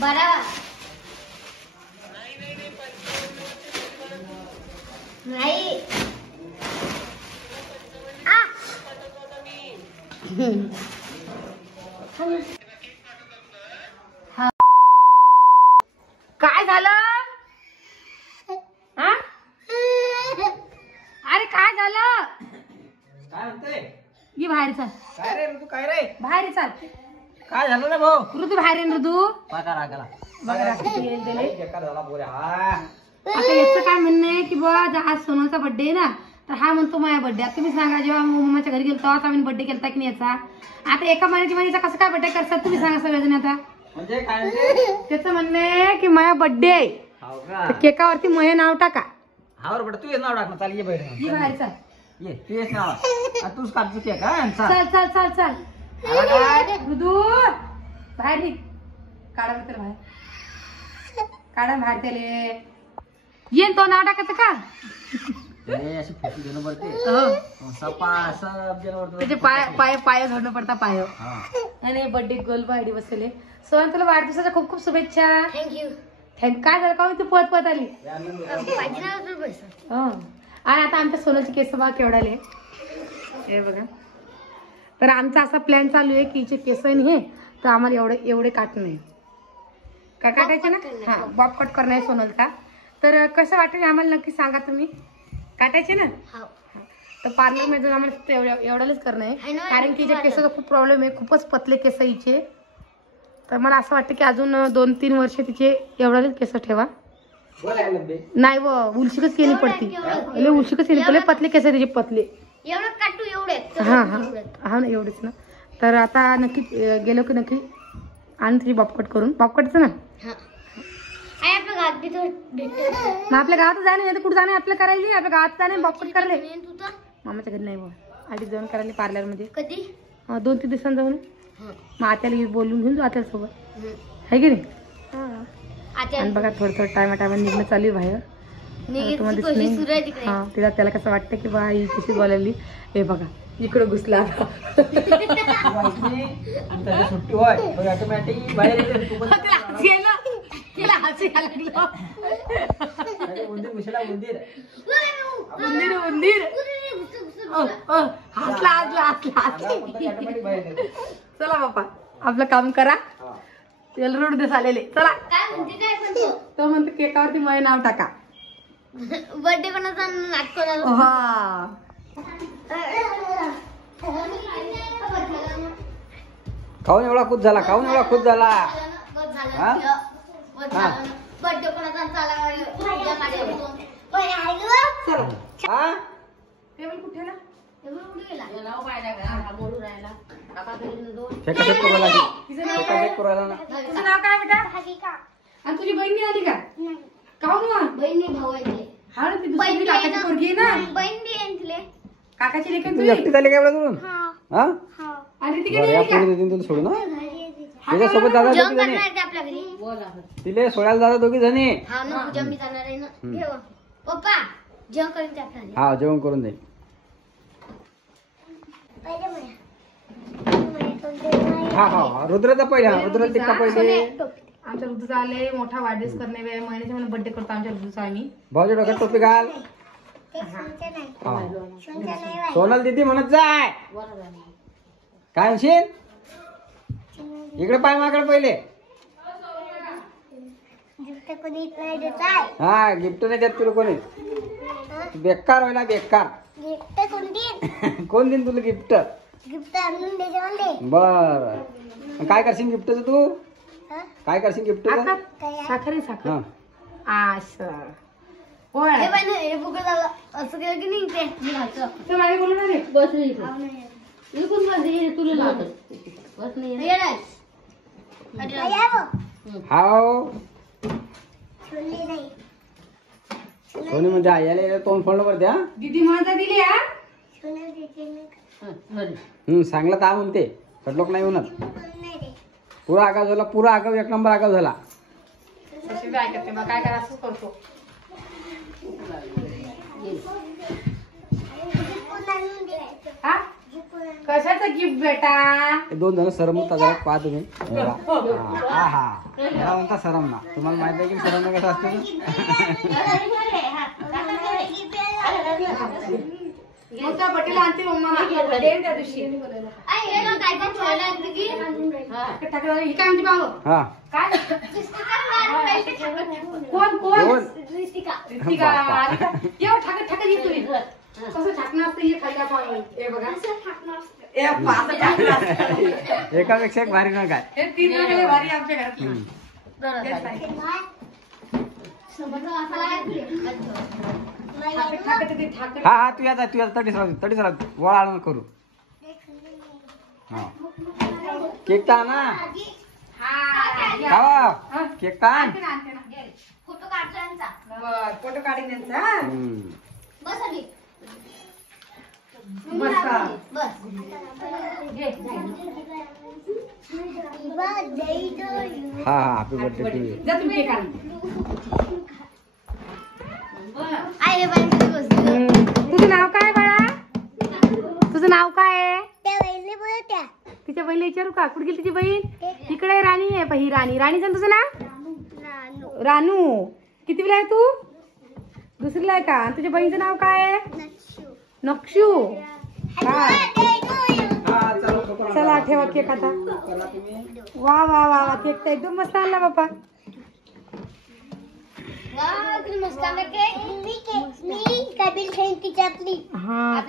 12 नाही काय झालं? अरे काय झालं? काय म्हणते? ये बाहेर चाल. काय रे ऋतू? काय रे? बाहेर चाल. काय झालं रे भाऊ? ऋतू बाहेर आहे. ऋतू पाका रागाला बघा रात्री येईल त्याले. बेकार झाला बोरे. आता याचं काय म्हणणं आहे की बाबा आज सोनूचा बर्थडे आहे ना, तर हा म्हणतो माझा बर्थडे. आता तुम्ही सांगा, जेव्हा मम्माच्या घरी गेलो तेव्हा आम्ही बर्थडे केलता की नाही याचा? आता एका महिन्याच्या कसं काय बर्थडे करतात तुम्ही सांगा सगळेजण. आता म्हणजे काय म्हणते? त्याचं म्हणणं आहे की माझा बर्थडे आहे, हाव का? केकावरती मये नाव टाका. हावर बेटा तू ये नाव टाक ना. चाल ये ये बाहेर चाल. ये तू येस नाव. तूच काढतो केक. हा चाल चाल चाल चाल. मृदू बाहेर निघ. काढा तर बाहेर काढा बाहेर त्याले. येईन तो नाव टाकायचं का? अशी फोटो घेणं पडते. त्याचे पाय पाय झोडणं पडता पाय. आणि बर्थडे गोल बाहेर बसले. सोहन तुला वाढदिवसाच्या खूप खूप शुभेच्छा. थँक्यू. काय झालं का तू पत पत आली? आणि आता आमच्या सोनूची केस बघा केवढाले हे बघा. तर आमचा असा प्लॅन चालू आहे की हिचे केस हे तर आम्हाला एवढे काटणं आहे. का काटायचे ना? हा बॉब कट करणं आहे सोनलचा. तर कसं वाटेल आम्हाला नक्की सांगा तुम्ही. काटायचे ना? तर पार्लर मध्ये आम्हाला फक्त एवढ्यालाच करणं आहे, कारण की हिच्या केसाचा खूप प्रॉब्लेम आहे. खूपच पतले केस हिचे. तर मला असं वाटतं की अजून 2-3 वर्ष तिचे एवढ्यालाच केस ठेवा. नाही व उलशिकच केली पडती. उलशिकच केली पडले. पतले केस तिचे पतले. हा हा हा ना एवढेच ना. तर आता नक्की गेलो की नक्की आणि तुझी बॉपकट करून. बॉपकटच ना आपल्या गावात जाणे नाही तर कुठं जाणे आपलं करायली. आपल्या गावात जाणे बॉपकट करायला. मामाच्या घरी नाही बा आधी जाऊन करायला पार्लर मध्ये. कधी? 2-3 दिवसांनी जाऊन. मग आत्याला बोलून घेऊन जाऊ आत्यासोबत आहे की नाही. आणि बघा थोडं टायमा निघणं चालू आहे बाहेर. हा तिला त्याला कसं वाटतं की बा ही कशी बोलायली. हे बघा इकडं घुसला. सुट्टी होय ऑटोमॅटिक बाहेर येते. उंदीर घुसला. उंदीर उंदीर उंदीर हसला हसला हसला. चला बाप्पा आपलं काम करा. त्याला रोड दिवस आलेले. चला तो म्हणतो केकावरती माझे नाव टाका. बर्थडे कोणाचा नाटक. हा खाऊन एवढा खुश झाला. खाऊन एवढा खुश झाला. बर्थडे कोणाचा टेबल कुठे ना? तुझं नाव काय बेटा? आणि तुझी बहीण आली का? बहिणी भाऊ हा ती दुसरी काकाची पोरगी ना. काकाची लेकन तुझी एकटी झाली काय बोलून? आणि ती गेली सोडू ना त्याच्यासोबत दादा दोघी जणी. तिले सोडायला दादा दोघी जणी. हा जेवण करून दे. हा हा रुद्राचा पहिले. हा रुद्राला टिक्का पहिले. आमच्या ऋतूचा आले मोठा वाढदिवस करणे महिन्याच्या महिन्यात बर्थडे करतो आमच्या ऋतूचा आम्ही. भाऊच्या डोक्यात टोपी घाल. सोनल दीदी म्हणत जाय. काय म्हणशील? इकडे पाय माकडे पहिले. हा गिफ्ट नाही देत तुला कोणी. बेकार व्हायला बेकार. कोण देईन तुला गिफ्ट? बर काय करशील गिफ्टचं तू? काय करशील गिफ्ट? साखर साखर. असं केलं की नाही ते बोलू ना रे. बस तुला हाव सोनी म्हणजे आयाला तोंड फोडलं बरं द्या. दीदी माझा दिली हा. सांगला ता म्हणते कडलोक नाही म्हणत. पुरा आगाव झाला. पुरा आगाव. 1 नंबर आगाव झाला. काय करा असंच करतो. कशाचं गिफ्ट बेटा? हे दोन जण सरमता जरा पहा तुम्ही. हा हा याला म्हणता सरमना. तुम्हाला माहिती आहे की सरमना कसं असतं? मोठा बटेला आणते मम्मा देईन त्या दिवशी. ही काय म्हणते बाबा? हा काय कोण कोण? रितिका. एवढं ठाकत ठाकत येतो कसं ठाकणं असतं हे खाली आपण हे बघा. एकापेक्षा एक भारी ना काय. हे तीन वेगळे भारी आमच्या घरात. हा हा तू याचा तडीच राहतो वळा आणून करू. हा केक ता ना केक ता फोटो काढीन त्यांचा. हा हा हॅपी बर्थडे टू यू. जा तुम्ही केक आण. तुझं नाव काय बाळा? तुझं नाव काय आहे? तिच्या बहिणीला विचारू का? कुठे गेली तिची बहीण? इकडे राणी आहे. ही राणी. राणीचं तुझं नाव? रानू. कितवीला आहे तू? दुसरीला आहे का? आणि तुझ्या बहिणीचं नाव काय आहे? नक्षू. चला ठेवा केक आता. वा वा वा वा केक तर एकदम मस्त आणला बाप्पा. हा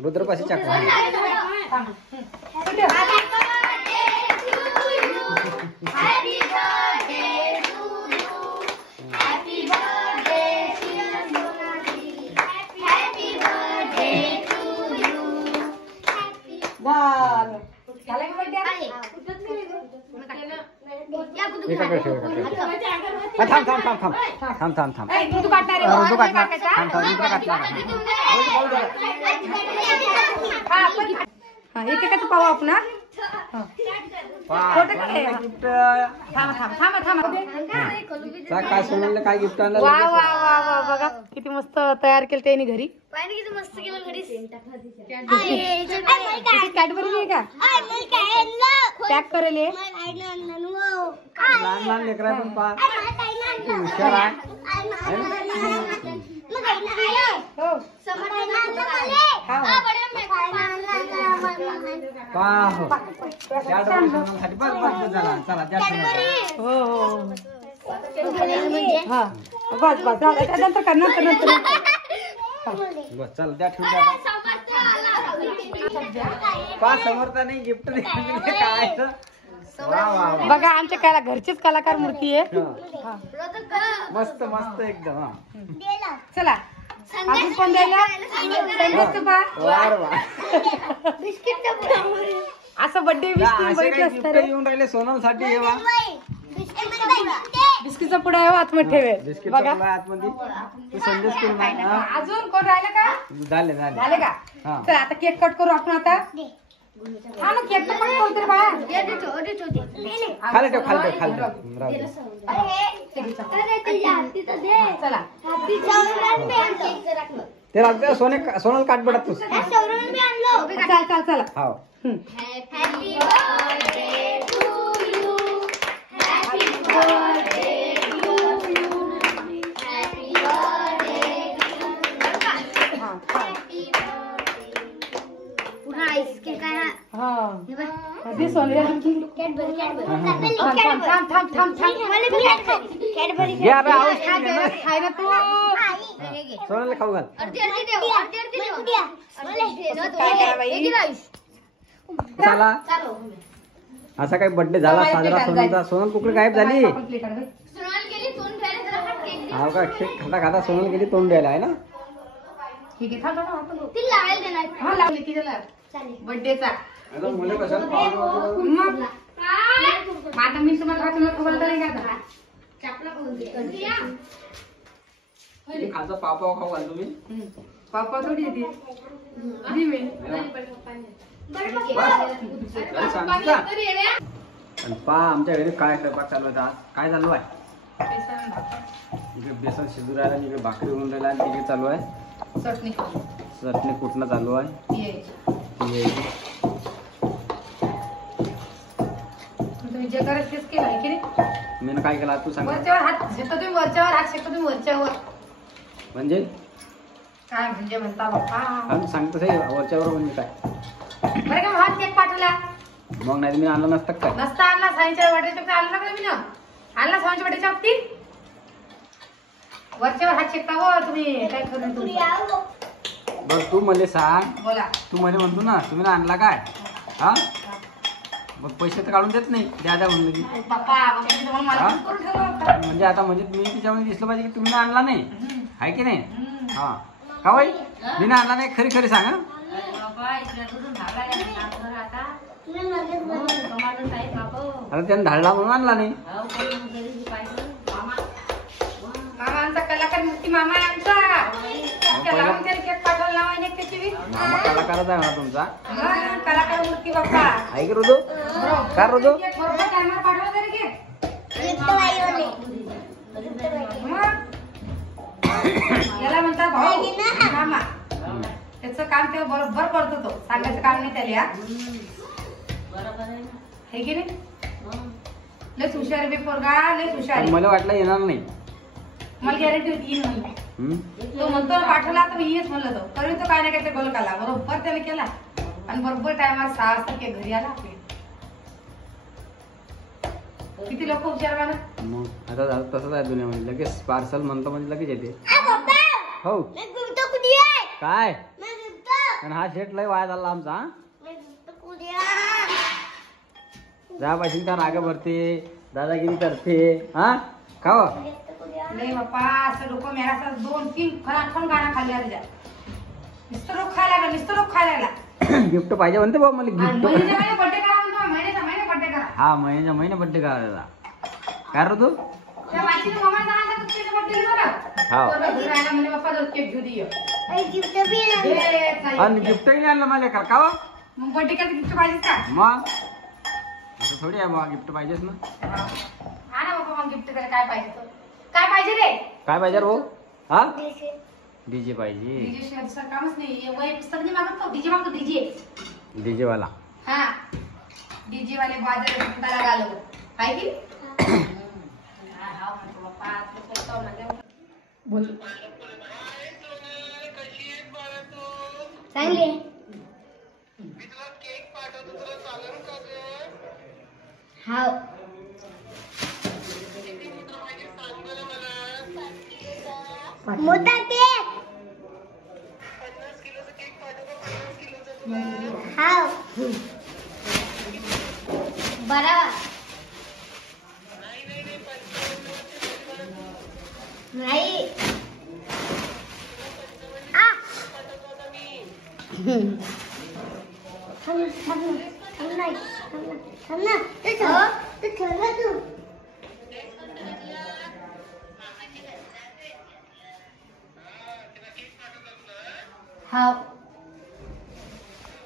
रुद्रपाशी चाकू. थांब थांब थांब थांब थांब थांब थांब. तू काढणार आहे? रुद्र काढणार. थांब थांब रुद्र काढणार. हा एक एकाच पाहू आपण. फोटो काढ. थांबा थांबा थांबा थांबा. काय सोनाला काय गिफ्ट आणलं? वा वा वा वा बघा किती मस्त तयार केलं त्यांनी घरी. किती मस्त केलं घरी. कॅडबरी आहे का? पॅक करेल. लहान लहान लेकरा पण पहा हुशार आहे. पाहो त्या डोळ्यासाठी बस बस झाला. चला द्या सोनाला. हो हो हा बस बस नंतर कर नंतर नंतर. बस चल द्या ठेवून द्या. पा समोरचा नाही गिफ्ट काय. वा वा बघा आमच्या काय घरचीच कलाकार मूर्ती आहे. मस्त मस्त एकदम. हा चला अजून पण द्यायला वार वा. असं बर्थडे बघितलं असतं रे. येऊन राहिले सोनालसाठी. हे वा बिस्किटचा पुडा आहे आतमध्ये ठेवेल. बिस्किट बघा आतमध्ये तू संदेश करू ना. अजून कोण राहिलं का? झाले झाले झाले का? हा. चला आता केक कट करू आपण. आता हा ना केक तर कट करू तर बाळा. खाली ठेव खाली ठेव खाली ठेव. राहू दे. चला ते राहू सोने सोनाल काट पडत तू. चल चल चला. हो सोनाला खाऊ घाल. चला असा काही बर्थडे झाला साजरा सोनालचा. सोनल कुकडे गायब झाली. हा का केक खाता खाता सोनल गेली तोंड द्यायला आहे ना. ठीक आहे हा लावली की त्याला बर्थडेचा. मुले कशाला पाहून मग आता मी तुम्हाला खबर तरी का खालचा पापा खाऊ घाल तुम्ही. पापा थोडी येते. पा आमच्या घरी काय स्वयंपाक चालू आहे आज. काय चालू आहे? बेसन भाकर. इकडे बेसन शिजू राहिला आणि इकडे भाकरी होऊन राहिला आणि तिकडे चालू आहे चटणी चटणी कुटणं चालू आहे. यायची. तुम्ही जे करायचं तेच केलं आहे की नाही? मी काय केला तू सांग. वरच्यावर हात शेकतो तुम्ही, वरच्यावर हात शेकतो तुम्ही, वरच्यावर. म्हणजे काय म्हणजे म्हणता बाप्पा? सांगतो वरच्यावर म्हणजे काय. बरं का हात केक पाठवला मग नाही मी आणलं नसतं काय. नसता आणला. साईंच्या वाट्याच्या आणला का मी ना? आणला साईंच्या वाट्याच्या बाबतीत. वरच्यावर हात शेकता हो तुम्ही. काय करून तुम्ही बरं तू मला सांग. बोला. तू मला म्हणतो ना तुम्ही ना आणला काय. हा मग पैसे तर काढून देत नाही द्या द्या म्हणलं की. बाप्पा तुम्हाला मला करून ठेवलं होतं. म्हणजे आता म्हणजे मी तिच्यामध्ये दिसलं पाहिजे की तुम्ही ना आणला नाही आहे की नाही. हा का बाई मी ना आणला नाही खरी खरी सांग. हा? आता त्यानं धाडला म्हणून आणला नाही. मामांचा कलाकार मूर्ती मामा आहे आमचा. त्याला लावून त्याने केक पाठवला लावायने त्याची बी. मामा कलाकारच आहे म्हणा तुमचा. हा, कलाकार मूर्ती बाप्पा. आहे की रोजो का रोजो. केक बरोबर टायमावर पाठवला तरी केक. मग याला म्हणतात भाऊ मामा. त्याचं काम ते बरोबर करतो. तो सांगायचं काम नाही त्याला. हे की नाही? लयच हुशार बी पोरगा, लयच हुशार. मला वाटलं येणार नाही. मला गॅरंटी होती येईन म्हणून. तो म्हणतो पाठवला तर मी येच म्हणलं. तो तरी तो काय नाही काय ते गोल काला बरोबर त्याने केला आणि बरोबर टायमावर 6 वाजता केक घरी आला. किती लोक हुशार मला. मग आता तसंच आहे दुनियामध्ये. लगेच पार्सल म्हणतो म्हणजे लगेच येते. हो काय आणि हा शेट लय वाया झाला आमचा. जा पाहिजे का राग भरते दादागिरी करते. हा खाव नाही बाप्पा. असं डोकं मेळा 2-3 खाऊन गाणं खाल्ल्या त्याच्यात. नुसतं रोग खायला लागला, नुसतं रोग खायला लागला. गिफ्ट पाहिजे म्हणते बाबा मला गिफ्ट. महिन्याच्या महिने बर्थडे करा म्हणतो. महिन्याच्या महिने बर्थडे करा. हा महिन्याच्या महिने बड्डे करायचा काय रे तू. त्या माहितीने मामा सांगितलं तुमच्या बर्थडे बरं. हा घरी राहायला म्हणजे बाप्पा जो केक घेऊ दे. आणि गिफ्टही नाही आणलं मला का हो? मग बर्थडे का गिफ्ट पाहिजेच का? मग असं थोडी आहे बाबा गिफ्ट पाहिजेच ना. हा ना बाबा. मग गिफ्ट काय पाहिजे तो? काय पाहिजे रे? काय पाहिजे रे भाऊ. हा डीजे पाहिजे. डीजे शिवाय दुसरं कामच नाही. वय पुस्तक नाही मागत तो. डीजे मागतो. डीजे. डीजे वाला. हा डीजे वाले बाजार त्याला घालव आहे की. बोल चांगले. हाव मोठा केक. हाव बरोबर. नाही हाव